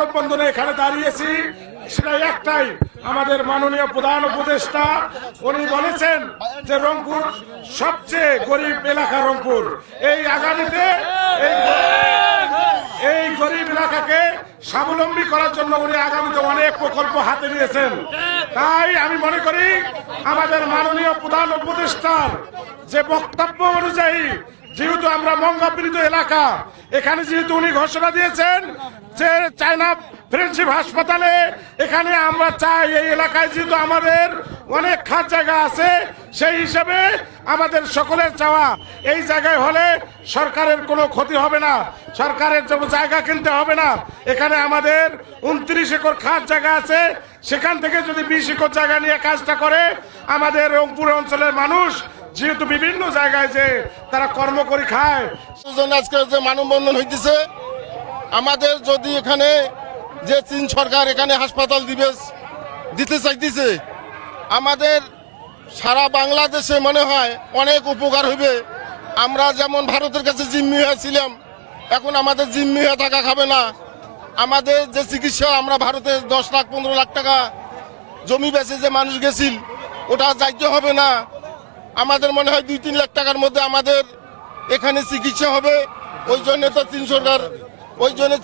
মানববন্ধনে এখানে দাঁড়িয়েছি সেটা একটাই, আমাদের মাননীয় প্রধান উপদেষ্টা উনি বলেছেন যে রংপুর সবচেয়ে গরিব এলাকা রংপুর, এই আগামীতে এই গরিব এলাকাকে স্বাবলম্বী করার জন্য উনি আগামীতে অনেক প্রকল্প হাতে নিয়েছেন। তাই আমি মনে করি আমাদের মাননীয় প্রধান উপদেষ্টার যে বক্তব্য অনুযায়ী, যেহেতু আমরা মঙ্গলপীড়িত এলাকা, এখানে যেহেতু উনি ঘোষণা দিয়েছেন যে চায়না ফ্রেন্ডশিপ হাসপাতালে এখানে আমরা চাই, এই এলাকায় যেহেতু আমাদের অনেক খাস জায়গা আছে, সেই হিসেবে আমাদের সকলের চাওয়া এই জায়গায় হলে সরকারের কোনো ক্ষতি হবে না, সরকারের জন্য জায়গা কিনতে হবে না। এখানে আমাদের 29 একর খাস জায়গা আছে, সেখান থেকে যদি 20 একর জায়গা নিয়ে কাজটা করে আমাদের রংপুর অঞ্চলের মানুষ যেহেতু বিভিন্ন জায়গায় যে তারা কর্ম করে খায়, আজকে যে মানববন্ধন হইতেছে, আমাদের যদি এখানে যে চীন সরকার এখানে হাসপাতাল দিতে চাইতেছে, আমাদের সারা বাংলাদেশে মনে হয় অনেক উপকার হইবে। আমরা যেমন ভারতের কাছে জিম্মি হয়েছিলাম, এখন আমাদের জিম্মি হয়ে থাকা খাবে না। আমাদের যে চিকিৎসা, আমরা ভারতে 10 লাখ 15 লাখ টাকা জমি বেচে যে মানুষ গেছিল, ওটা যাইতে হবে না। আমাদের মনে হয় 2-3 লাখ টাকার মধ্যে আমাদের এখানে চিকিৎসা হবে। ওই জন্য তো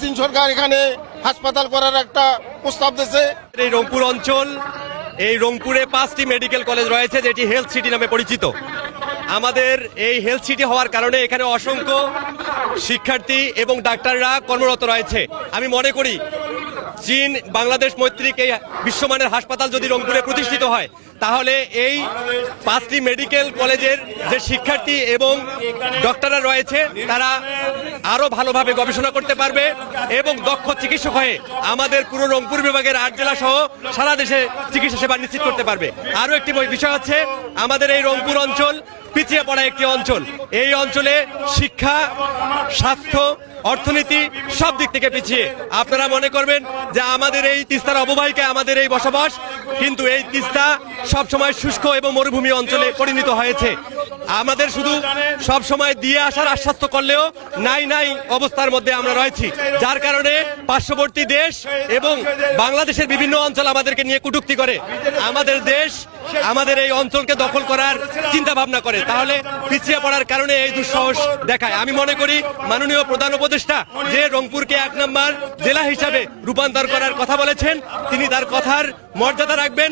চীন সরকার এখানে হাসপাতাল করার একটা প্রস্তাব দিয়েছে। এই রংপুর অঞ্চল, এই রংপুরে 5টি মেডিকেল কলেজ রয়েছে, যেটি হেলথ সিটি নামে পরিচিত। আমাদের এই হেলথ সিটি হওয়ার কারণে এখানে অসংখ্য শিক্ষার্থী এবং ডাক্তাররা কর্মরত রয়েছে। আমি মনে করি চীন বাংলাদেশ মৈত্রীক এই বিশ্বমানের হাসপাতাল যদি রংপুরে প্রতিষ্ঠিত হয়, তাহলে এই 5টি মেডিকেল কলেজের যে শিক্ষার্থী এবং ডক্টররা রয়েছে তারা আরো ভালোভাবে গবেষণা করতে পারবে এবং দক্ষ চিকিৎসক হয়ে আমাদের পুরো রংপুর বিভাগের 8 জেলা সহ সারা দেশে চিকিৎসা সেবা নিশ্চিত করতে পারবে। আরো একটি বিষয় হচ্ছে, আমাদের এই রংপুর অঞ্চল পিছিয়ে পড়া একটি অঞ্চল। এই অঞ্চলে শিক্ষা, স্বাস্থ্য, অর্থনীতি সব দিক থেকে পিছিয়ে। আপনারা মনে করবেন যে আমাদের এই তিস্তার অববাহিকায় আমাদের এই বসবাস, কিন্তু এই তিস্তা সবসময় শুষ্ক এবং মরুভূমি অঞ্চলে পরিণত হয়েছে। আমাদের শুধু সব সময় দিয়ে আসার আশ্বস্ত করলেও নাই অবস্থার মধ্যে আমরা রয়েছি, যার কারণে পার্শ্ববর্তী দেশ এবং বাংলাদেশের বিভিন্ন অঞ্চল আমাদেরকে নিয়ে কটূক্তি করে। আমাদের দেশ আমাদের এই অঞ্চলকে দখল করার চিন্তা ভাবনা করে, তাহলে পিছিয়ে পড়ার কারণে এই দুঃসাহস দেখায়। আমি মনে করি মাননীয় প্রধান উপদেষ্টা যে রংপুরকে 1 নম্বর জেলা হিসাবে রূপান্তর করার কথা বলেছেন, তিনি তার কথার মর্যাদা রাখবেন।